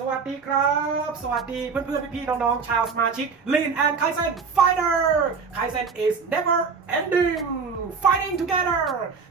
สวัสดีครับ สวัสดีเพื่อนๆพี่ๆน้องๆ ชาวสมาชิก Lean and Kaizen Fighter Kaizen is never ending fighting together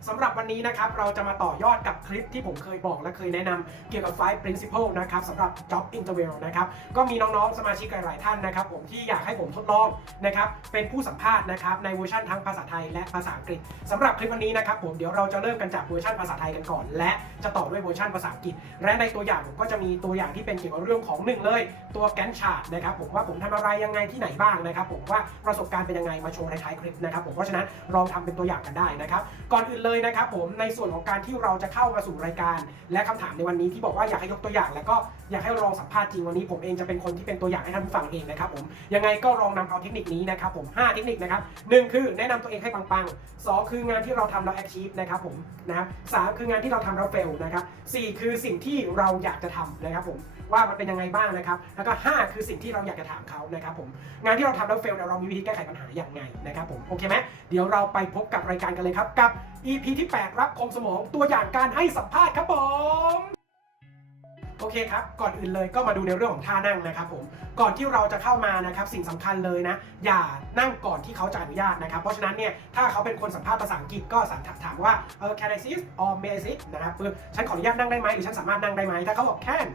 สำหรับวันนี้นะครับ เราจะมาต่อยอดกับคลิปที่ผมเคยบอกและเคยแนะนำเกี่ยวกับ five principle นะครับสำหรับ job interview นะครับก็มีน้องๆ สมาชิกหลายๆท่านนะครับผมที่อยากให้ผมทดลองนะครับเป็นผู้สัมภาษณ์นะครับในเวอร์ชันทั้งภาษาไทยและภาษาอังกฤษสำหรับคลิปวันนี้นะครับผมเดี๋ยวเราจะเริ่มกันจากเวอร์ชันภาษาไทยกันก่อน และจะต่อด้วยเวอร์ชันภาษาอังกฤษ และในตัวอย่างผมก็จะมีตัวอย่างที่เป็นเกี่ยวกับเรื่องของหนึ่งเลย ตัวแกนชาร์ตนะครับผมว่าผมทำอะไรยังไงที่ไหนบ้างนะครับผมว่าประสบการณ์เป็นยังไงมาโชว์ในท้ายคลิปนะครับผมเพราะฉะนั้นลองทำเป็นตัวอย่างกันได้นะครับ ก่อนอื่นเลยนะครับผมในส่วนของการที่เราจะเข้ามาสู่รายการ และคำถามในวันนี้ที่บอกว่าอยากให้ยกตัวอย่าง แล้วก็อยากให้ลองสัมภาษณ์จริงวันนี้ผมเองจะเป็นคนที่เป็นตัวอย่างให้ท่านผู้ฟังเองนะครับผมยังไงก็ลองนำเอาเทคนิคนี้นะครับผม 5 เทคนิคนะครับหนึ่งคือแนะนำตัวเองให้ปังๆสองคืองานที่เราทำเรา achieve นะครับผมนะครับสามคืองานที่เราทำเรา fail นะครับสี่คือสิ่งที่เราอยากจะทำนะครับผม ว่ามันเป็นยังไงบ้างนะครับ แล้วก็ 5 คือสิ่งที่เราอยากจะถามเขานะครับผม งานที่เราทำแล้วเนี่ยเรามีวิธีแก้ไขปัญหาอย่างไงนะครับผม โอเคไหมเดี๋ยวเราไปพบกับรายการกันเลยครับ กับ EP ที่ 8 รับคมสมองตัวอย่างการให้สัมภาษณ์ครับผม โอเคครับ ก่อนอื่นเลยก็มาดูในเรื่องของท่านั่งนะครับผม ก่อนที่เราจะเข้ามานะครับสิ่งสำคัญเลยนะ อย่านั่งก่อนที่เขาจะอนุญาตนะครับ เพราะฉะนั้นเนี่ยถ้าเขาเป็นคนสัมภาษณ์ภาษาอังกฤษก็สามถถามว่าเออ can I sit or may I sit นะครับคือฉันขออนุญาตนั่งได้ไหมหรือฉันสามารถนั่งได้ไหมถ้าเขาบอก can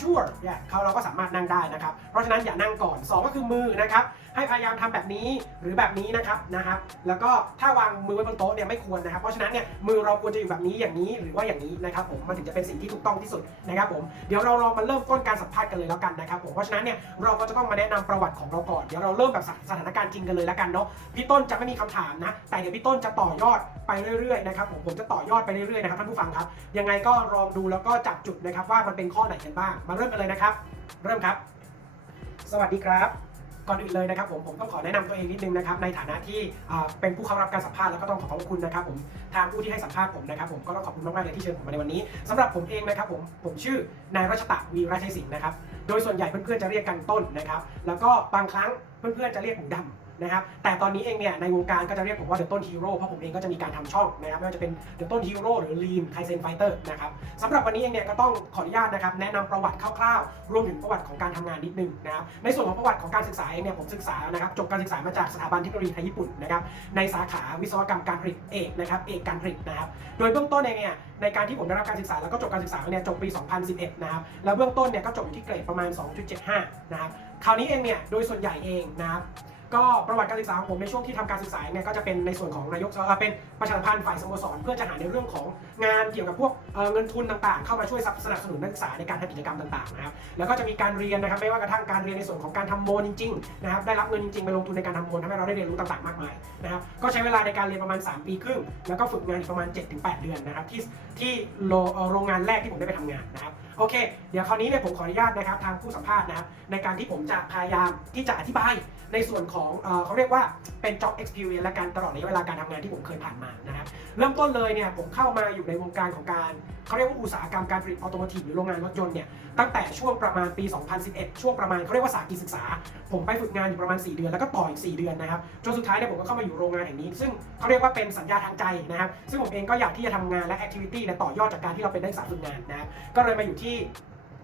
sure เนี่ยเขาเราก็สามารถนั่งได้นะครับ เพราะฉะนั้นอย่านั่งก่อนสองก็คือมือนะครับ ให้พยายามทำแบบนี้หรือแบบนี้นะครับนะครับ แล้วก็ถ้าวางมือไว้บนโต๊ะเนี่ยไม่ควรนะครับ เพราะฉะนั้นเนี่ยมือเราควรจะอยู่แบบนี้อย่างนี้หรือว่าอย่างนี้นะครับผมมันถึงจะเป็นสิ่งที่ถูกต้องที่สุดนะครับผมเดี๋ยวเราลองมาเริ่มต้นการสัมภาษณ์กันเลยแล้วกันนะครับผมเพราะฉะนั้นเนี่ยเราก็จะต้องมาแนะนำประวัติของเราก่อนเดี๋ยวเราเริ่มแบบสถานการณ์จริงกันเลยแล้วกันเนาะพี่ต้นจะไม่มีคำถามนะ แต่เดี๋ยวพี่ต้นจะต่อยอดไปเรื่อยๆนะครับผมผมจะต่อยอดไปเรื่อยๆนะครับท่านผู้ฟังครับ ยังไงก็ลองดูแล้วก็จับจุดนะครับว่ามันเป็นข้อไหนกันบ้างมาเริ่มกันเลยนะครับ เริ่มครับ สวัสดีครับ ก่อนอื่นเลยนะครับผมผมต้องขอแนะนำตัวเองนิดนึงนะครับในฐานะที่เป็นผู้เข้ารับการสัมภาษณ์แล้วก็ต้องขอขอบคุณนะครับผมทางผู้ที่ให้สัมภาษณ์ผมนะครับผมก็ต้องขอบคุณมากๆเลยที่เชิญผมมาในวันนี้สำหรับผมเองนะครับผมผมชื่อนายรัชตะวีราชัยสิงห์นะครับโดยส่วนใหญ่เพื่อนๆจะเรียกกันต้นนะครับแล้วก็บางครั้งเพื่อนๆจะเรียกผมดำ นะครับแต่ตอนนี้เองเนี่ยในวงการก็จะเรียกผมว่าเดอะต้นฮีโร่เพราะผมเองก็จะมีการทำช่องนะครับไม่ว่าจะเป็นเดอะต้นฮีโร่หรือ Lean Kaizen Fighter นะครับสำหรับวันนี้เองเนี่ยก็ต้องขออนุญาตนะครับแนะนำประวัติคร่าวๆ รวมถึงประวัติของการทำงานนิดนึงนะครับในส่วนของประวัติของการศึกษาเองเนี่ยผมศึกษานะครับจบการศึกษามาจากสถาบันเทคโนโลยีไทยญี่ปุ่นนะครับในสาขาวิศวกรรมการผลิตเอกนะครับเอกการผลิตนะครับโดยเบื้องต้นเองเนี่ยในการที่ผมได้รับการศึกษาแล้วก็จบการศึกษาเนี่ยจบปี 2011 นะครับแล้วเบื้องต้นเนี่ยก็จบอยู่ที่เกรดประมาณ 2.75 นะครับคราวนี้เองเนี่ยโดยส่วนใหญ่เองนะครับ ก็ประวัติการศึกษาของผมในช่วงที่ทำการศึกษาเนี่ยก็จะเป็นในส่วนของนายกเอ่อเป็นประชาสัมพันธ์ฝ่ายสโมสรเพื่อจะหาในเรื่องของงานเกี่ยวกับพวกเอ่อเงินทุนต่างๆ เข้ามาช่วยสนับสนุนนักศึกษาในการทำกิจกรรมต่างๆนะครับแล้วก็จะมีการเรียนนะครับไม่ว่ากระทั่งการเรียนในส่วนของการทำโมนจริงๆนะครับได้รับเงินจริงๆไปลงทุนในการทำโมนทำให้เราได้เรียนรู้ต่างๆมากมายนะครับก็ใช้เวลาในการเรียนประมาณ 3 ปีครึ่ง แล้วก็ฝึกงานอีกประมาณ 7-8 เดือนนะครับที่ที่โรเอ่อโรงงานแรกที่ผมได้ไปทำงานนะครับ โอเค เดี๋ยวคราวนี้เนี่ยผมขออนุญาตนะครับทางผู้สัมภาษณ์นะครับในการที่ผมจะพยายามที่จะอธิบาย ในส่วนของเขาเรียกว่าเป็น job experience และการตลอดระยะเวลาการทำงานที่ผมเคยผ่านมานะครับเริ่มต้นเลยเนี่ยผมเข้ามาอยู่ในวงการของการเขาเรียกว่าอุตสาหกรรมการผลิตออโตโมทีฟหรือโรงงานรถยนต์เนี่ยตั้งแต่ช่วงประมาณปี 2011 ช่วงประมาณเขาเรียกว่าสากิศึกษา ผมไปฝึกงานอยู่ประมาณ 4 เดือนแล้วก็ต่ออีก 4 เดือนนะครับจนสุดท้ายเนี่ยผมก็เข้ามาอยู่โรงงานแห่งนี้ ซึ่งเขาเรียกว่าเป็นสัญญาทางใจนะครับซึ่งผมเองก็อยากที่จะทำงานและแอคทิวิตี้เนี่ยต่อยอดจากการที่เราเป็นนักศึกษาฝึกงานนะครับก็เลยมาอยู่ที่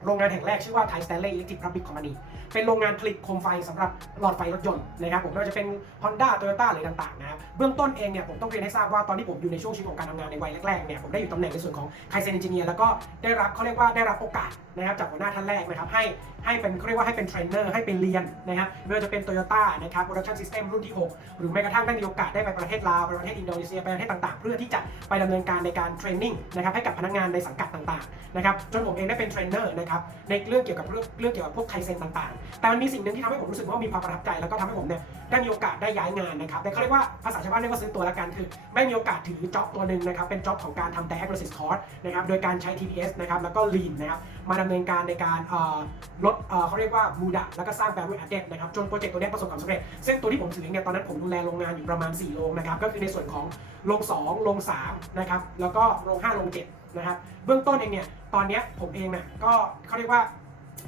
โรงงานแห่งแรกชื่อว่า Thai Stanley Electric Public Company เป็นโรงงานผลิตโคมไฟสำหรับหลอดไฟรถยนต์นะครับผมไม่ว่าจะเป็น Honda Toyota หรือต่างๆนะครับเบื้องต้นเองเนี่ยผมต้องเรียนให้ทราบว่าตอนที่ผมอยู่ในช่วงชีวิตของการทำงานในวัยแรกๆเนี่ยผมได้อยู่ตำแหน่งในส่วนของ Kaizen Engineer แล้วก็ได้รับเขาเรียกว่าได้รับโอกาสนะครับจากหัวหน้าท่านแรกนะครับให้ให้เป็นเขาเรียกว่าให้เป็นเทรนเนอร์ให้เป็นเรียนนะครับไม่ว่าจะเป็น Toyota นะครับ Production System รุ่นที่ 6 หรือแม้กระทั่งได้มีโอกาสได้ไปประเทศลาวไปประเทศอินโดนีเซียไปประเทศต่างๆ เพื่อที่จะไปดำเนินการในการเทรนนิ่งนะครับให้กับพนักงานในสังกัดต่างๆนะครับจนผมเองได้เป็นเทรนเนอร์นะครับในเรื่องเกี่ยวกับเรื่องเรื่องเกี่ยวกับพวกไคเซนต่างๆ แต่มันมีสิ่งหนึ่งที่ทำให้ผมรู้สึกว่ามีความประทับใจแล้วก็ทำให้ผมเนี่ยได้มีโอกาสได้ย้ายงานนะครับแต่เขาเรียกว่าภาษาชาวบ้านเรียกว่าซื้อตัวละกันคือ ไม่มีโอกาสถือจ็อบตัวหนึ่งนะครับเป็นจ็อบของการทำ diagnosis course นะครับโดยการใช้ TPS นะครับแล้วก็ Lean นะครับมาดำเนินการในการเอ่อลดเอ่อเขาเรียกว่าบูดะแล้วก็สร้าง value added นะครับจนโปรเจกต์ตัวเนี้ยประสบความสำเร็จซึ่งตัวที่ผมถือเนี่ยตอนนั้นผมดูแลโรงงานอยู่ประมาณ4โรงนะครับก็คือในส่วนของโรง2โรง3นะครับแล้วก็โรง5โรง7 นะครับเบื้องต้นเองเนี่ยตอนเนี้ยผมเองเนี่ยก็เขาเรียกว่า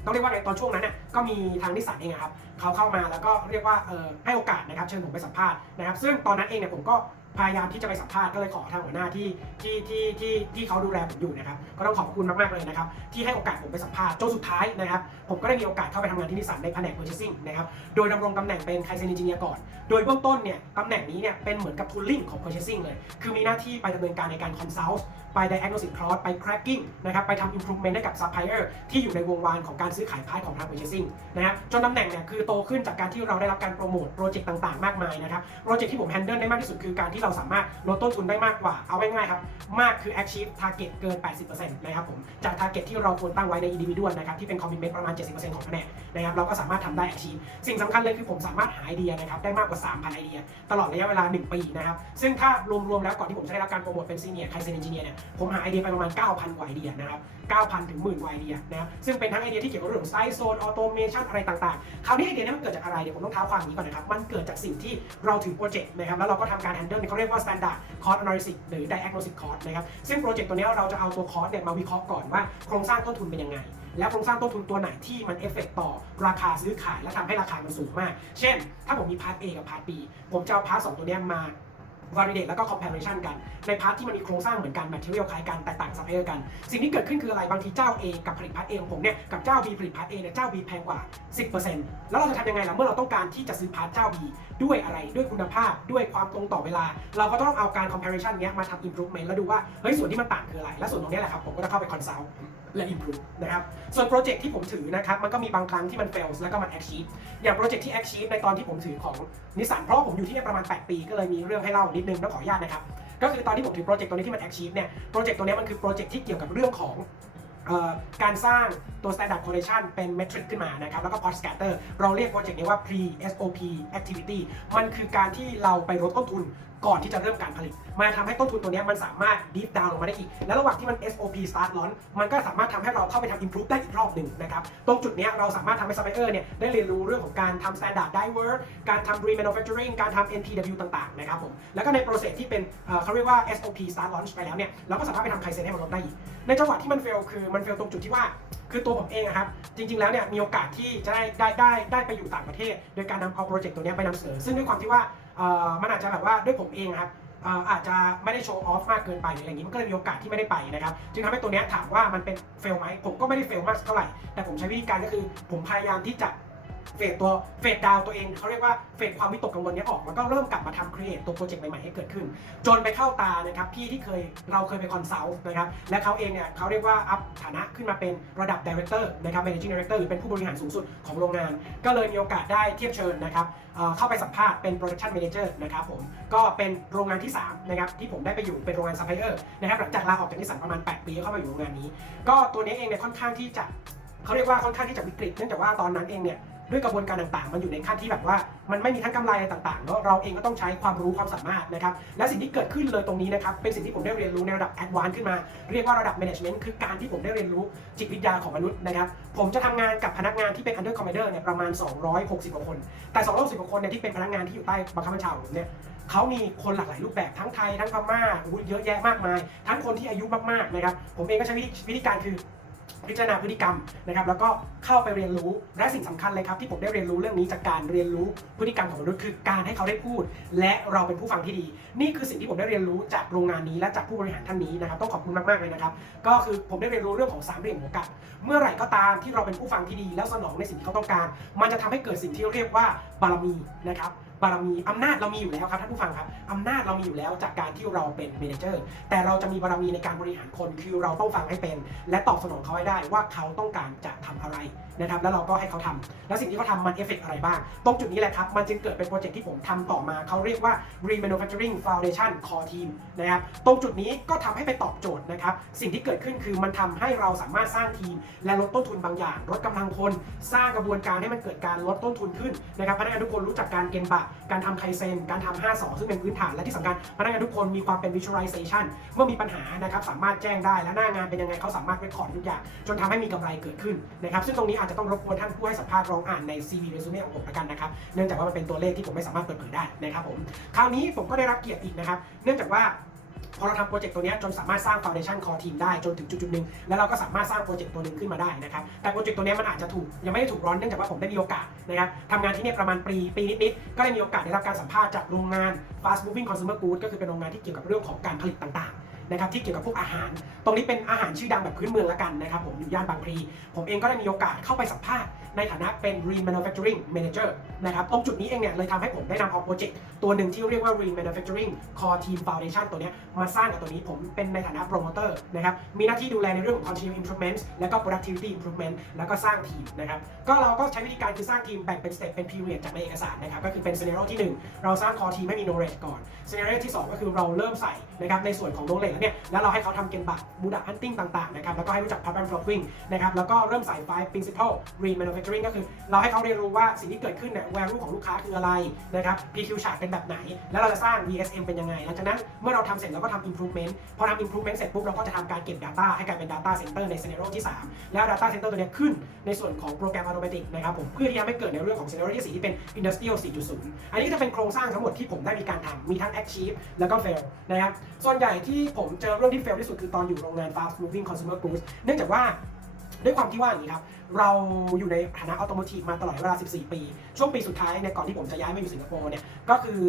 ต้องเรียกว่าในตอนช่วงนั้นเนี่ยก็มีทางนิสสันเองครับเขาเข้ามาแล้วก็เรียกว่าให้โอกาสนะครับเชิญผมไปสัมภาษณ์นะครับซึ่งตอนนั้นเองเนี่ยผมก็ พยายามที่จะไปสัมภาษณ์ก็เลยขอทางหัวหน้าที่ที่ที่ที่ที่เขาดูแลผมอยู่นะครับก็ต้องขอบคุณมากๆเลยนะครับที่ให้โอกาสผมไปสัมภาษณ์จนสุดท้ายนะครับผมก็ได้มีโอกาสเข้าไปทำงานที่นิสสันในแผนก purchasing นะครับโดยดำรงตำแหน่งเป็น Kaizen Engineer ก่อน โดยเบื้องต้นเนี่ยตำแหน่งนี้เนี่ยเป็นเหมือนกับ tooling ของ purchasing เลย คือมีหน้าที่ไปดำเนินการในการ consult ไป diagnostic cross ไป cracking นะครับไปทำ improvement ให้กับ supplier ที่อยู่ในวงวานของการซื้อขายพาร์ทของทาง purchasing นะครับจนตำแหน่งเนี่ยคือโตขึ้นจากการที่เราได้รับการโปรโมทโปรเจกต์ต่างๆ มากมายนะครับโปรเจกต์ที่ผม handle ได้มากที่สุดคือการที่เราสามารถลดต้นทุนได้มากกว่า เอาง่ายๆครับ มากคือ achieve target เกิน 80%นะครับผม จาก target ที่เราควรตั้งไว้ใน individual นะครับ ที่เป็น commitment ประมาณ 70%ของคะแผนนะครับ เราก็สามารถทำได้ achieve สิ่งสำคัญเลยคือผมสามารถหาไอเดียนะครับ ได้มากกว่า 3,000 ไอเดีย ตลอดระยะเวลา 1 ปีนะครับ ซึ่งถ้ารวมๆแล้วก่อนที่ผมจะได้รับการโปรโมทเป็น senior Kaizen engineer เนี่ย ผมหาไอเดียไปประมาณ 9,000 กว่าไอเดียนะครับ 9,000 ถึงหมื่นกว่าไอเดียนะซึ่งเป็นทั้งไอเดียที่เกี่ยวกับเรื่องไซส์โซนออโตเมชันอะไรต่างๆ คราวนี้ไอเดียนี้มันเกิดจากอะไรเดี๋ยวผมต้องเท้าความนี้ก่อนนะครับ มันเกิดจากสิ่งที่เราถือโปรเจกต์นะครับแล้วเราก็ทำการ handle เนี่ยเขาเรียกว่า standard cost analysis หรือ diagnostic cost นะครับซึ่งโปรเจกต์ตัวนี้เราจะเอาตัวคอสเนี่ยมาวิเคราะห์ก่อนว่าโครงสร้างต้นทุนเป็นยังไงแล้วโครงสร้างต้นทุนตัวไหนที่มันเอฟเฟกต่อราคาซื้อขายและทำให้ราคามันสูงมาก เช่น ถ้าผมมีพาร์ท A กับพาร์ท B ผมจะเอาพาร์ทสตัวนี้มา validate แล้วก็ comparison กัน ในพาร์ทที่มันมีโครงสร้างเหมือนกัน material คล้ายกันแต่ต่าง supplier กัน สิ่งที่เกิดขึ้นคืออะไรบางทีเจ้า A กับผลิตพาร์ท A ของผมเนี่ยกับเจ้า B ผลิตพาร์ท A เนี่ยเจ้า B แพงกว่า 10%แล้วเราจะทำยังไงล่ะเมื่อเราต้องการที่จะซื้อพาร์ทเจ้า B ด้วยอะไรด้วยคุณภาพด้วยความตรงต่อเวลา เราก็ต้องเอาการ comparison เนี้ยมาทำ improvement แล้วดูว่าเฮ้ยส่วนที่มันต่างคืออะไรและส่วนตรงนี้แหละครับผมก็จะเข้าไป consult และ improve นะครับส่วนโปรเจกต์ที่ผมถือนะครับมันก็มีบางครั้งที่มัน fails แล้วก็มัน achieve อย่างโปรเจกต์ที่ achieve ในตอนที่ผมถือของนิสสันเพราะผมอยู่ที่นี่ประมาณ 8 ปี ก็เลยมีเรื่องให้เล่านิดนึงต้องขออนุญาตนะครับก็คือตอนที่ผมถือโปรเจกต์ตัวนี้ที่มัน achieve เนี่ยโปรเจกต์ตัวนี้มันคือโปรเจกต์ที่เกี่ยวกับเรื่องของการสร้างตัว standard correlation เป็น metric ขึ้นมานะครับ แล้วก็ pot scatter เราเรียกโปรเจกต์นี้ว่า pre SOP activity มันคือการที่เราไปลดต้นทุน ก่อนที่จะเริ่มการผลิตมาทำให้ต้นทุนตัวนี้มันสามารถ deep down ลงมาได้อีก และระหว่างที่มัน SOP start launch มันก็สามารถทำให้เราเข้าไปทำ improve ได้อีกรอบหนึ่งนะครับ ตรงจุดนี้เราสามารถทำให้ supplier เนี่ยได้เรียนรู้เรื่องของการทำ standard diver การทำ remanufacturing การทำ NPW ต่างๆนะครับผมแล้วก็ใน process ที่เป็นเขาเรียกว่า SOP start launch ไปแล้วเนี่ยเราก็สามารถไปทำ Kaizen ให้มันลดได้อีก ในจังหวะที่มัน fail คือมัน fail ตรงจุดที่ว่าคือตัวผมเองอะครับ จริง ๆ แล้วเนี่ยมีโอกาสที่จะได้ได้ได้ได้ไปอยู่ต่างประเทศ โดยการนำเอาโปรเจกต์ตัวนี้ไปนำเสนอซึ่งด้วยความที่ว่า มันอาจจะแบบว่าด้วยผมเองครับอาจจะไม่ได้โชว์ออฟมากเกินไปหรืออะไรอย่างนี้มันก็เลยมีโอกาสที่ไม่ได้ไปนะครับจึงทำให้ตัวนี้ถามว่ามันเป็นเฟลไหมผมก็ไม่ได้เฟลมากเท่าไหร่ แต่ผมใช้วิธีการก็คือผมพยายามที่จะ เฟดตัวเฟดดาวตัวเองเขาเรียกว่าเฟดความวิตกกังวลเนี้ยออกแล้วก็เริ่มกลับมาทำครีเอทตัวโปรเจกต์ใหม่ๆให้เกิดขึ้น จนไปเข้าตานะครับพี่ที่เคยเราเคยไปคอนซัลท์นะครับและเขาเองเนี่ยเขาเรียกว่าอัพฐานะขึ้นมาเป็นระดับดีเรคเตอร์นะครับ managing director หรือเป็นผู้บริหารสูงสุดของโรงงาน ก็เลยมีโอกาสได้เทียบเชิญนะครับเข้าไปสัมภาษณ์เป็น production manager นะครับผมก็เป็นโรงงานที่3นะครับที่ผมได้ไปอยู่เป็นโรงงาน supplier นะครับหลังจากลาออกจากนิสสันประมาณ 8 ปีเข้ามาอยู่โรงงานนี้ ก็ตัวนี้เองเนี่ยค่อนข้างที่จะเขาเรียกว่าค่อนข้างที่จะวิกฤตเนื่องจากว่าตอนนั้นเองเนี่ย ด้วยกระบวนการต่างๆ มันอยู่ในขั้นที่แบบว่ามันไม่มีทั้งกำไรอะไรต่างๆเนาะเราเองก็ต้องใช้ความรู้ความสามารถนะครับและสิ่งที่เกิดขึ้นเลยตรงนี้นะครับเป็นสิ่งที่ผมได้เรียนรู้ในระดับ advanced ขึ้นมา เรียกว่าระดับ management คือการที่ผมได้เรียนรู้จิตวิทยาของมนุษย์นะครับผมจะทำงานกับพนักงานที่เป็น under commander เนี่ยประมาณ 260กว่าคน แต่ 260กว่าคนเนี่ยที่เป็นพนักงานที่อยู่ใต้บังคับบัญชาผมเนี่ยเขามีคนหลากหลายรูปแบบทั้งไทยทั้งพม่าเยอะแยะมากมาย ทั้งคนที่อายุมากๆนะครับผมเองก็ใช้วิธีการคือ พิจารณาพฤติกรรมนะครับ แล้วก็เข้าไปเรียนรู้และสิ่งสำคัญเลยครับที่ผมได้เรียนรู้เรื่องนี้จากการเรียนรู้พฤติกรรมของมนุษย์คือการให้เขาได้พูด และเราเป็นผู้ฟังที่ดี นี่คือสิ่งที่ผมได้เรียนรู้จากโรงงานนี้และจากผู้บริหารท่านนี้นะครับ ต้องขอบคุณมากๆเลยนะครับ ก็คือผมได้เรียนรู้เรื่องของสามเหลี่ยมหัวกับเมื่อไหร่ก็ตามที่เราเป็นผู้ฟังที่ดี แล้วสนองในสิ่งที่เขาต้องการ มันจะทำให้เกิดสิ่งที่เรียกว่าบารมีนะครับ บารมีอำนาจเรามีอยู่แล้วครับท่านผู้ฟังครับอำนาจเรามีอยู่แล้วจากการที่เราเป็นเมเนเจอร์แต่เราจะมีบารมีในการบริหารคนคือเราต้องฟังให้เป็น และตอบสนองเขาให้ได้ว่าเขาต้องการจะทำอะไรนะครับแล้วเราก็ให้เขาทำแล้วสิ่งที่เขาทำมันเอฟเฟกอะไรบ้าง ตรงจุดนี้แหละครับ มันจึงเกิดเป็นโปรเจกต์ที่ผมทำต่อมาเขาเรียกว่า Remanufacturing Foundation Core Team นะครับตรงจุดนี้ก็ทำให้ไปตอบโจทย์นะครับสิ่งที่เกิดขึ้นคือมันทำให้เราสามารถสร้างทีม และลดต้นทุนบางอย่างลดกำลังคน สร้างกระบวนการให้มันเกิดการลดต้นทุนขึ้นนะครับพนักงานทุกคนรู้จักการเกณฑ์บะการทำไคเซนการทำ5 2 ซึ่งเป็นพื้นฐานและที่สำคัญพนักงานทุกคนมีความเป็น visualization เมื่อมีปัญหานะครับสามารถแจ้งได้และหน้างานเป็นยังไงเขาสามารถ record ทุกอย่าง จนทำให้มีกำไรเกิดขึ้นนะครับซึ่งตรงนี้อาจจะต้องรบกวนท่านผู้ให้สัมภาษณ์ลองอ่านใน CV resume ของผมละกันนะครับเนื่องจากว่ามันเป็นตัวเลขที่ผมไม่สามารถเปิดเผยได้นะครับผมคราวนี้ผมก็ได้รับเกียรติอีกนะครับเนื่องจากว่า พอเราทำโปรเจกต์ตัวนี้จนสามารถสร้างฟาวเดชั่นคอทีมได้จนถึงจุดๆหนึ่งแล้วเราก็สามารถสร้างโปรเจกต์ตัวหนึ่งขึ้นมาได้นะครับแต่โปรเจกต์ตัวนี้มันอาจจะถูกยังไม่ได้ถูกร้อนเนื่องจากว่าผมได้มีโอกาสนะครับทำงานที่เนี่ยประมาณปีปีนิดๆก็ได้มีโอกาสได้รับการสัมภาษณ์จากโรงงาน fast moving consumer goods ก็คือเป็นโรงงานที่เกี่ยวกับเรื่องของการผลิตต่างๆ นะครับที่เกี่ยวกับพวกอาหาร ตรงนี้เป็นอาหารชื่อดังแบบพื้นเมืองละกันนะครับผมอยู่ย่านบางพลีผมเองก็ได้มีโอกาสเข้าไปสัมภาษณ์ในฐานะเป็น Green Manufacturing Manager นะครับตรงจุดนี้เองเนี่ยเลยทำให้ผมได้นำเอาโปรเจกต์ตัวหนึ่งที่เรียกว่า Green Manufacturing Core Team Foundation ตัวนี้มาสร้างกับตัวนี้ผมเป็นในฐานะโปรโมเตอร์นะครับมีหน้าที่ดูแลในเรื่องของ continuous improvement แล้วก็ productivity improvement แล้วก็สร้างทีมนะครับก็เราก็ใช้วิธีการคือสร้างทีมแบ่งเป็น step เป็น period จากในเอกสารนะครับก็คือเป็น scenario ที่หนึ่งเราสร้าง core team ให้มี knowledge ก่อน scenario ที่สองก็คือเราเริ่มใส่นะครับในส่วนของ knowledge เนี่ยแล้วเราให้เขาทำเกณฑ์บัตรบูดา hunting ต่างๆนะครับแล้วก็ให้รู้จัก pattern flowing นะครับแล้วก็เริ่มใส่ five principle green manufacturing ก็คือ เราให้เขาเรียนรู้ว่าสิ่งที่เกิดขึ้นเนี่ย value ของลูกค้าคืออะไรนะครับ PQ chart เป็นแบบไหน แล้วเราจะสร้าง VSM เป็นยังไงหลังจากนั้นเมื่อเราทำเสร็จเราก็ทำ improvement พอทำ improvement เสร็จปุ๊บเราก็จะทำการเก็บ data ให้กลายเป็น data center ใน scenario ที่ 3 แล้ว data center ตัวนี้ขึ้นในส่วนของโปรแกรม automatic นะครับผมเพื่อที่จะไม่เกิดในเรื่องของ scenario ที่4ที่เป็น industrial 4.0 อันนี้จะเป็นโครงสร้างทั้งหมดที่ผมได้มีการทำมีทั้ง achieve แล้วก็ fail นะครับส่วนใหญ่ที่ผมเจอเรื่องที่เฟลที่สุดคือตอนอยู่โรงงาน fast moving consumer goods เนื่องจากว่าด้วยความที่ว่าอย่างนี้ครับ เราอยู่ในฐานะออโตโมทีฟมาตลอดเวลา 14 ปี ช่วงปีสุดท้ายเนี่ยก่อนที่ผมจะย้ายมาอยู่สิงคโปร์เนี่ย ก็คือ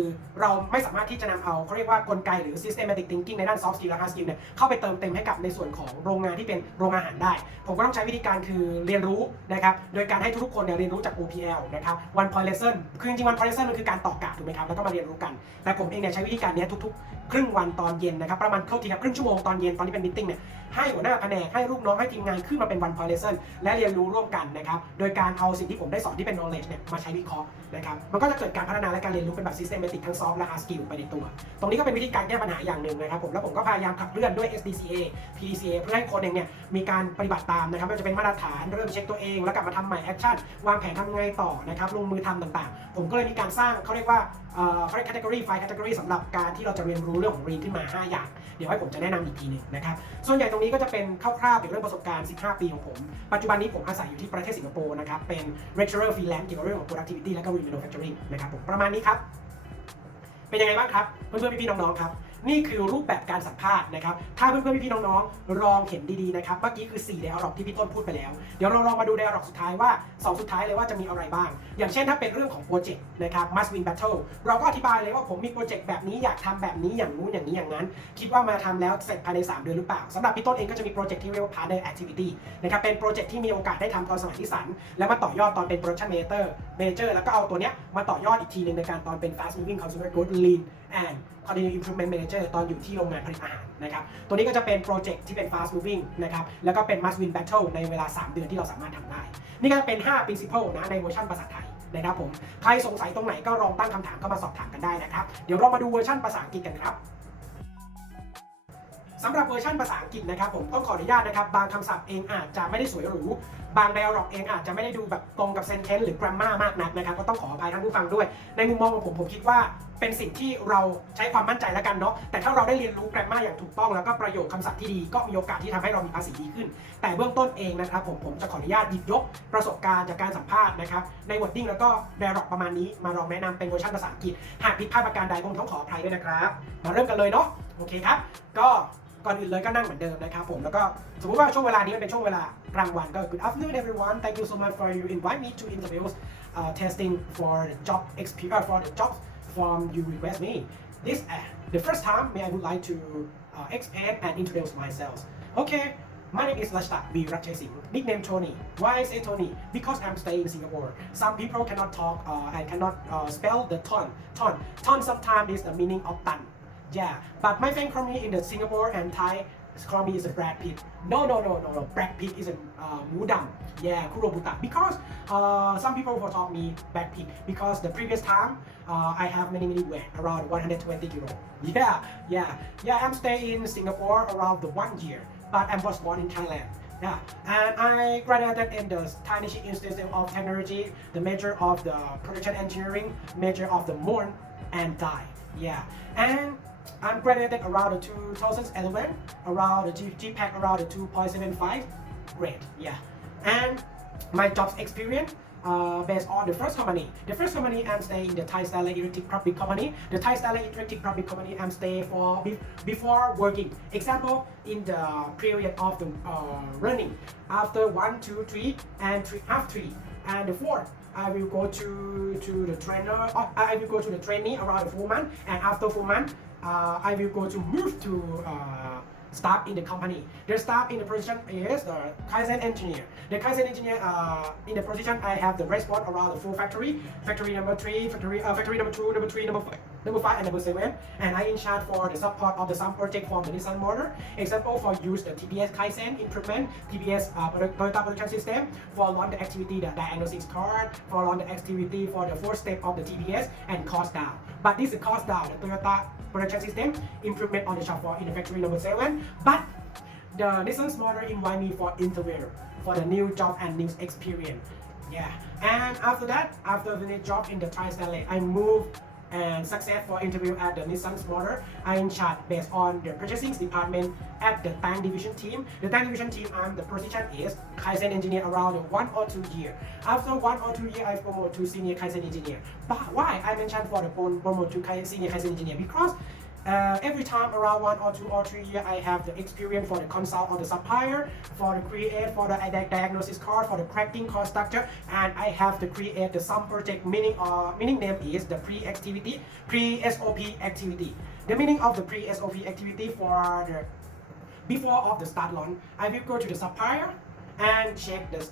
เราไม่สามารถที่จะนำเอาเขาเรียกว่ากลไกหรือ systematic thinking ในด้าน soft skill และ hard skill เนี่ยเข้าไปเติมเต็มให้กับในส่วนของโรงงานที่เป็นโรงอาหารได้ ผมก็ต้องใช้วิธีการคือเรียนรู้นะครับ โดยการให้ทุกๆคนเนี่ยเรียนรู้จาก OPL นะครับ one point lesson คือจริงๆ one point lesson มันคือการต่อกะถูกไหมครับ แล้วก็มาเรียนรู้กัน แต่ผมเองเนี่ยใช้วิธีการนี้ทุก ๆ ครึ่งวันตอนเย็นนะครับประมาณเข้าทีครับครึ่งชั่วโมงตอนเย็นตอนที่เป็นมิทติ้งเนี่ยให้หัวหน้าแผนกให้ลูกน้องให้ทีมงานขึ้นมาเป็น one point lesson และเรียนรู้ร่วมกันนะครับ โดยการเอาสิ่งที่ผมได้สอนที่เป็น knowledge เนี่ยมาใช้วิเคราะห์นะครับ มันก็จะเกิดการพัฒนาและการเรียนรู้เป็นแบบ systematic ทั้ง soft และ hard skill ไปในตัว ตรงนี้ก็เป็นวิธีการแก้ปัญหาอย่างหนึ่งนะครับผม แล้วผมก็พยายามขับเคลื่อนด้วย SDCA PDCA เพื่อให้คนเองเนี่ยมีการปฏิบัติตามนะครับไม่ว่าจะเป็นมาตรฐานเริ่มเช็คตัวเอง แล้วกลับมาทำใหม่ action วางแผนทำไงต่อนะครับ ลงมือทำต่างๆ ผมก็เลยมีการสร้างเขาเรียกว่า เอ่อเขาเรียก category 5 category สำหรับการที่เราจะเรียนรู้เรื่องของ Lean ขึ้นมา 5 อย่าง เดี๋ยวให้ผมจะแนะนำอีกทีหนึ่งนะครับ ส่วนใหญ่ตรงนี้ก็จะเป็นคร่าวๆเกี่ยวกับเรื่องประสบการณ์ 15 ปีของผม ปัจจุบันนี้ผมอาศัยอยู่ที่ประเทศสิงคโปร์นะครับ เป็น lecturer freelance เกี่ยวกับเรื่องของ productivity และก็ remanufacturing นะครับผมประมาณนี้ครับ เป็นยังไงบ้างครับ เพื่อนๆพี่ๆน้องๆครับ นี่คือรูปแบบการสัมภาษณ์นะครับ ถ้าเพื่อนๆพี่ๆน้องๆลองเห็นดีๆนะครับ เมื่อกี้คือ4 dialog ที่พี่ต้นพูดไปแล้ว เดี๋ยวเราลองมาดู dialog สุดท้ายว่า 2 สุดท้ายเลยว่าจะมีอะไรบ้าง อย่างเช่นถ้าเป็นเรื่องของโปรเจกต์นะครับ must win battle เราก็อธิบายเลยว่าผมมีโปรเจกต์แบบนี้อยากทำแบบนี้อย่างนู้นอย่างนี้อย่างนั้น คิดว่ามาทำแล้วเสร็จภายใน 3 เดือนหรือเปล่าสำหรับพี่ต้นเองก็จะมีโปรเจกต์ที่เรียกว่า partner activity นะครับ เป็นโปรเจกต์ที่มีโอกาสได้ทำตอนสมัยที่สันแล้วมาต่อยอดตอนเป็น production manager manager แล้วก็เอาตัวเนี้ยมาต่อยอดอีกทีหนึ่งในการตอนเป็น fast moving consumer goods lean and continuous improvement manager ตอนอยู่ที่โรงงานผลิตอาหารนะครับตัวนี้ก็จะเป็นโปรเจกต์ที่เป็น fast moving นะครับแล้วก็เป็น must win battle ในเวลา 3 เดือนที่เราสามารถทำได้ นี่ก็เป็น 5 principle นะในเวอร์ชันภาษาไทยนะครับผมใครสงสัยตรงไหนก็ลองตั้งคำถามเข้ามาสอบถามกันได้นะครับ เดี๋ยวเรามาดูเวอร์ชันภาษาอังกฤษกันครับสำหรับเวอร์ชันภาษาอังกฤษนะครับผมต้องขออนุญาตนะครับ บางคำศัพท์เองอาจจะไม่ได้สวยหรู บาง dialog เองอาจจะไม่ได้ดูแบบตรงกับ sentence หรือ grammar มากนักนะครับ ก็ต้องขออภัยท่านผู้ฟังด้วย ในมุมมองของผมผมคิดว่า เป็นสิ่งที่เราใช้ความมั่นใจแล้วกันเนาะแต่ถ้าเราได้เรียนรู้ grammar อย่างถูกต้องแล้วก็ประโยคคำศัพท์ที่ดีก็มีโอกาสที่ทำให้เรามีภาษีดีขึ้น แต่เบื้องต้นเองนะครับผมผมจะขออนุญาตหยิบยกประสบการณ์จากการสัมภาษณ์นะครับใน wording แล้วก็ dialog ประมาณนี้มาลองแนะนำเป็นเวอร์ชันภาษาอังกฤษหากผิดพลาดประการใดผมต้องขออภัยด้วยนะครับ มาเริ่มกันเลยเนาะโอเคครับ ก็ก่อนอื่นเลยก็นั่งเหมือนเดิมนะครับผมแล้วก็สมมติว่าช่วงเวลานี้มันเป็นช่วงเวลากลางวันก็ Good afternoon everyone thank you so much for you invite me to interviews uh, testing for the job experience for the jobs from you request me this uh, the first time may I would like to uh, explain and introduce myself okay My name is Lashta B. Ratchasing. Nickname Tony. Why I say Tony? Because I'm staying in Singapore. Some people cannot talk uh, and cannot uh, spell the ton. Ton. Ton sometimes is the meaning of tan. Yeah. But my friend call me in the Singapore and Thai me is a Brad Pitt. No, no, no, no, no. Brad Pitt is a uh, Mudam. Yeah, Kurobuta. Because uh, some people will talk me Brad Pitt because the previous time uh, I have many many weight around 120 euro. Yeah, yeah, yeah. I'm staying in Singapore around the one year, but I was born in Thailand. Yeah, and I graduated in the Taiwanese Institute of Technology, the major of the production engineering, major of the Morn and Die. Yeah, and I'm graduated around the 2011, around the GPAC around the 2.75 grade. Yeah, and my job experience uh, based on the first company. The first company I'm staying in the Thai Stanley Electric Public Company. The Thai Stanley Electric Public Company I'm stay for be- before working. Example in the period of the uh, running after one, two, three, and three, half three, and the fourth. I will go to to the trainer. Uh, I will go to the trainee around four month, and after four month, uh, I will go to move to uh, staff in the company. The staff in the position is the Kaizen engineer. The Kaizen engineer uh, in the position I have the response around the full factory. Factory number three, factory uh, factory number two, number three, number five, number five, and number seven. And I in charge for the support of the some project from the Nissan Motor. Example for use the TBS Kaizen improvement, TBS uh, Toyota production system for launch the activity the diagnosis card, for launch the activity for the fourth step of the TBS and cost down. But this is cost down the Toyota production system improvement on the shop floor in the factory number seven. But the Nissan Motor invite me for interview for the new job and new experience. Yeah. And after that, after the new job in the Thai Stanley, I moved and success for interview at the Nissan Motor. I in charge based on the purchasing department at the tank division team. The tank division team, I'm the position is Kaizen engineer around one or two year. After one or two year, I promote to senior Kaizen engineer. But why I mentioned for the prom- promote to senior Kaizen engineer? Because uh, every time around one or two or three year, I have the experience for the consult or the supplier, for the create for the di- diagnosis card, for the cracking card structure, and I have to create the some project meaning uh, meaning name is the pre-activity, pre-SOP activity. The meaning of the pre-SOP activity for the before of the start launch, I will go to the supplier and check the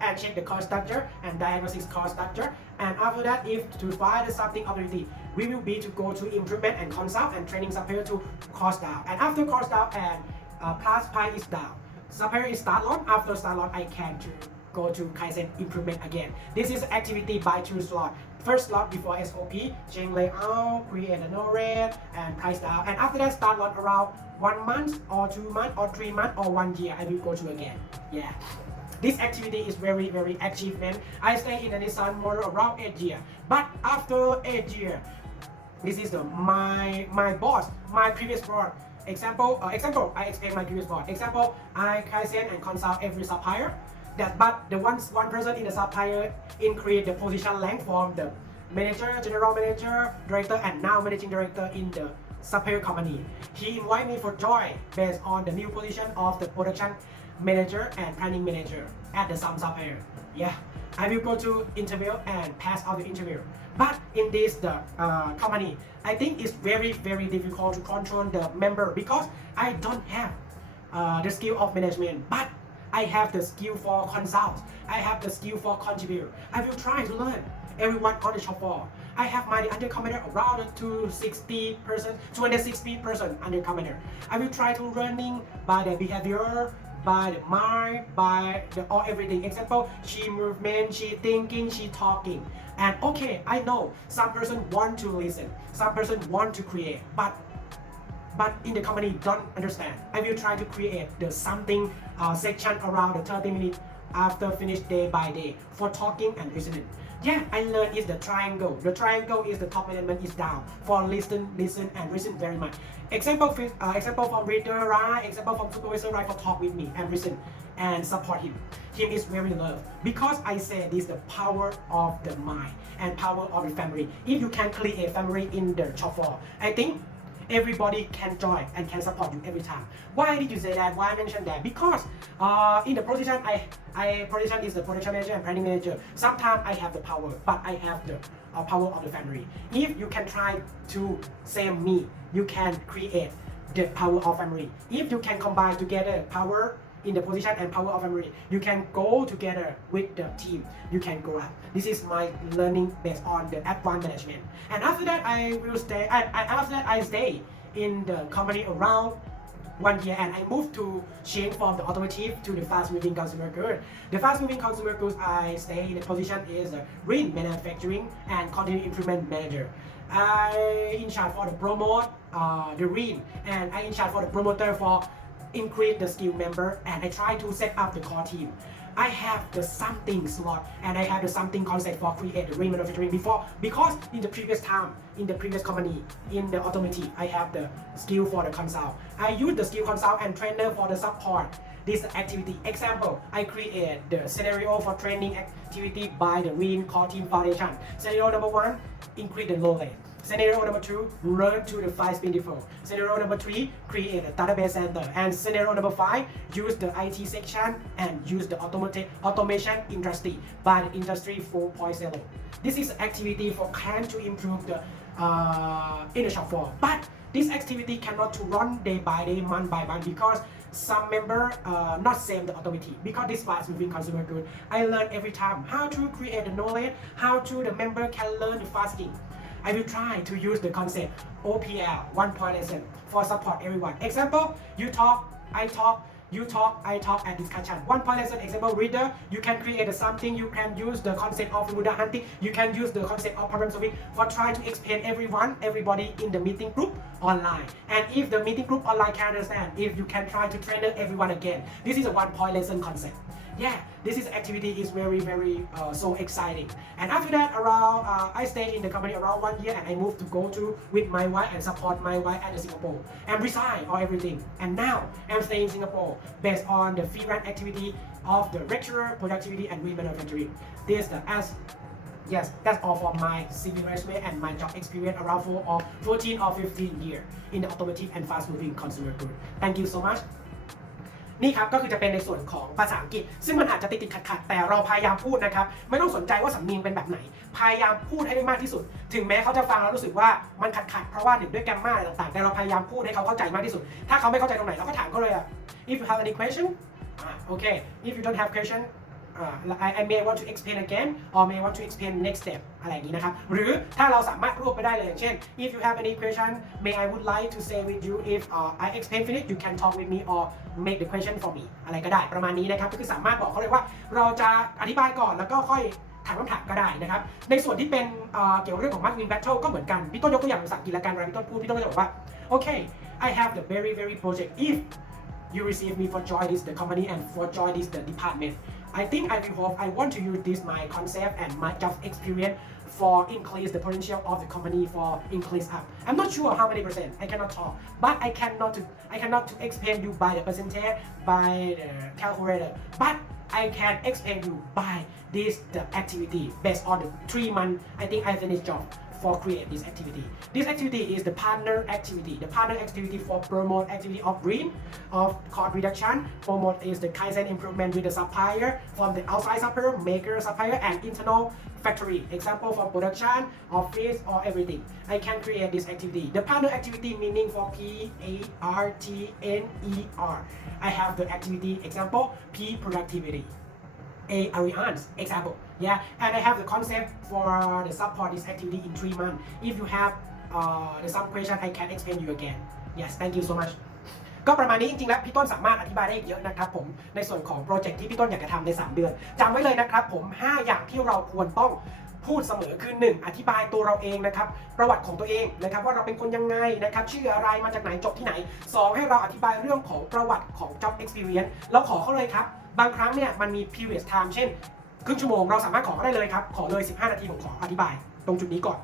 and check the cost structure and diagnosis cost structure. And after that, if to find something opportunity, we will be to go to improvement and consult and training supplier to cost down. And after cost down and uh, plus price is down, supplier is start launch. After start launch, I can to go to Kaizen improvement again. This is activity by two slot. First slot before SOP, change layout, create a no rate, and price down. And after that, start launch around one month or two months or three months or one year. I will go to again. Yeah. This activity is very, very achievement. I stay in the Nissan Motor around eight year. But after eight year, this is the my my boss, my previous boss. Example, uh, example, I explain my previous boss. Example, I Kaizen and consult every supplier. That but the one one person in the supplier increase the position length from the manager, general manager, director, and now managing director in the supplier company. He invite me for join based on the new position of the production manager and planning manager at the some supplier. Yeah, I will go to interview and pass out the interview. But in this the uh, company, I think it's very very difficult to control the member because I don't have uh, the skill of management. But I have the skill for consult. I have the skill for contribute. I will try to learn everyone on the shop floor. I have my under commander around 260 person, 260 person under commander. I will try to learning by the behavior, by the mind, by the all everything. Example, she movement, she thinking, she talking. And okay, I know some person want to listen, some person want to create, but but in the company don't understand. I will try to create the something uh, section around the 30 minutes after finish day by day for talking and listening. Yeah, I learned is the triangle. The triangle is the top element is down for listen, listen, and listen very much. Example, uh, example from reader, right? Example from supervisor, right? For talk with me and listen and support him. Him is very loved because I say this the power of the mind and power of the family. If you can create a family in the floor, I think everybody can join and can support you every time. Why did you say that? Why mention that? Because uh, in the position I I position is the production manager and planning manager. Sometimes I have the power, but I have the uh, power of the family. If you can try to same me, you can create the power of family. If you can combine together power in the position and power of family, you can go together with the team. You can grow up. This is my learning based on the advanced management. And after that, I will stay. And, and after that, I stay in the company around one year and I moved to change from the automotive to the fast moving consumer goods. The fast moving consumer goods I stay in the position is a green manufacturing and continuous improvement manager. I in charge for the promote uh, the green and I in charge for the promoter for increase the skill member and I try to set up the core team. I have the something slot and I have the something concept for create the ring manufacturing before because in the previous time in the previous company in the automotive I have the skill for the consult I use the skill consult and trainer for the support this activity. Example I create the scenario for training activity by the Green Core Team Foundation. Scenario number one increase the low Scenario number two, learn to the five spin default. Scenario number three, create a database center. And scenario number five, use the IT section and use the automated automation industry by the industry 4.0. This is activity for can to improve the uh, in floor. But this activity cannot to run day by day, month by month because some member uh, not same the authority because this fast moving consumer good. I learn every time how to create the knowledge, how to the member can learn the fasting. I will try to use the concept OPL one point lesson for support everyone. Example, you talk, I talk, you talk, I talk, and discussion. One point lesson example reader, you can create something, you can use the concept of Buddha hunting, you can use the concept of problem solving for try to explain everyone, everybody in the meeting group online. And if the meeting group online can understand, if you can try to train everyone again, this is a one point lesson concept. Yeah, this is activity is very very uh, so exciting. And after that, around uh, I stayed in the company around one year, and I moved to go to with my wife and support my wife at the Singapore and resign or everything. And now I'm staying in Singapore based on the freelance activity of the lecturer productivity and remanufacturing. This the as Yes, that's all for my CV resume and my job experience around for or 14 or 15 years in the automotive and fast moving consumer good. Thank you so much. นี่ครับก็คือจะเป็นในส่วนของภาษาอังกฤษ ซึ่งมันอาจจะติดติดขัดขัดแต่เราพยายามพูดนะครับ ไม่ต้องสนใจว่าสำเนียงเป็นแบบไหน พยายามพูดให้ได้มากที่สุด ถึงแม้เขาจะฟังแล้วรู้สึกว่ามันขัดขัดเพราะว่าหนึ่งด้วยแกรมมาอะไรต่างๆ แต่เราพยายามพูดให้เขาเข้าใจมากที่สุด ถ้าเขาไม่เข้าใจตรงไหนเราก็ถามเขาเลยอะ if you have any question อ่าโอเค if you don't have question I, I may want to explain again or may want to explain next step อะไรอย่างนี้นะครับ หรือถ้าเราสามารถรวบไปได้เลยอย่างเช่น if you have any question may I would like to say with you if uh, I explain finish you can talk with me or make the question for me อะไรก็ได้ประมาณนี้นะครับ ก็คือสามารถบอกเขาเลยว่าเราจะอธิบายก่อนแล้วก็ค่อยถามคำถามก็ได้นะครับ ในส่วนที่เป็นเเกี่ยวกับเรื่องของ Mark Win Battle ก็เหมือนกัน พี่ต้นยกตัวอย่างภาษาอังกฤษละกันเวลาพี่ต้นพูดพี่ต้นก็จะบอกว่า okay I have the very very project if you receive me for join this the company and for join this the department. I think I will I want to use this my concept and my job experience for increase the potential of the company for increase up. I'm not sure how many percent. I cannot talk, but I cannot to I cannot to explain you by the percentage by the calculator. But I can explain you by this the activity based on the three month. I think I finished job for create this activity. This activity is the partner activity. The partner activity for promote activity of green, of cost reduction. Promote is the Kaizen improvement with the supplier from the outside supplier, maker, supplier, and internal factory. Example for production, office, or everything. I can create this activity. The partner activity meaning for P A R T N E R. I have the activity example P productivity. A Arians example. Yeah, and I have the concept for the support this activity in three months. If you have uh, the some question, I can explain you again. Yes, thank you so much. ก็ประมาณนี้จริงๆแล้วพี่ต้นสามารถอธิบายได้อีกเยอะนะครับผมในส่วนของโปรเจกต์ที่พี่ต้นอยากจะทำใน 3 เดือนจำไว้เลยนะครับผม 5 อย่างที่เราควรต้องพูดเสมอคือ 1 อธิบายตัวเราเองนะครับ ประวัติของตัวเองนะครับ ว่าเราเป็นคนยังไงนะครับ ชื่ออะไรมาจากไหนจบที่ไหน 2 ให้เราอธิบายเรื่องของประวัติของ job experience เราขอเขาเลยครับ บางครั้งเนี่ยมันมี period time เช่น ครึ่งชั่วโมงเราสามารถขอได้เลยครับ ขอเลย 15 นาทีผมขออธิบาย ตรงจุดนี้ก่อน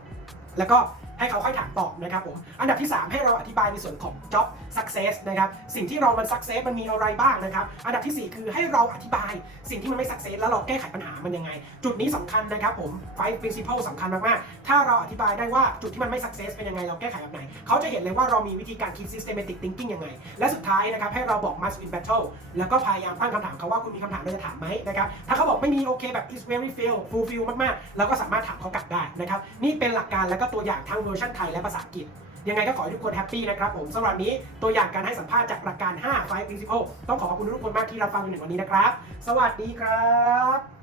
แล้วก็ ให้เขาค่อยถามตอบนะครับผมอันดับที่ 3 ให้เราอธิบายในส่วนของ job success นะครับสิ่งที่เรามัน success มันมีอะไรบ้างนะครับอันดับทีสี่4 คือให้เราอธิบายสิ่งที่มันไม่ success แล้วเราแก้ไขปัญหามันยังไง จุดนี้สำคัญนะครับผม five principle สำคัญมากๆ ถ้าเราอธิบายได้ว่าจุดที่มันไม่ success เป็นยังไงเราแก้ไขแบบไหน เขาจะเห็นเลยว่าเรามีวิธีการคิด systematic thinking ยังไง และสุดท้ายนะครับให้เราบอก must win battle แล้วก็พยายามตั้งคำถามเขาว่าคุณมีคำถามอะไรจะถามไหมนะครับถ้าเขาบอกไม่มีโอเคแบบ is very fail fulfill มากๆเราก็สามารถถามเขากลับได้นะครับนี่เป็นหลักการและก็ตัวอย่างทั้งเวอร์ชันไทยและภาษาอังกฤษ ยังไงก็ขอให้ทุกคนแฮปปี้นะครับผมสำหรับนี้ตัวอย่างการให้สัมภาษณ์จากหลักการ 5 5 principle ต้องขอขอบคุณทุกคนมากที่รับฟังในวันนี้นะครับ สวัสดีครับ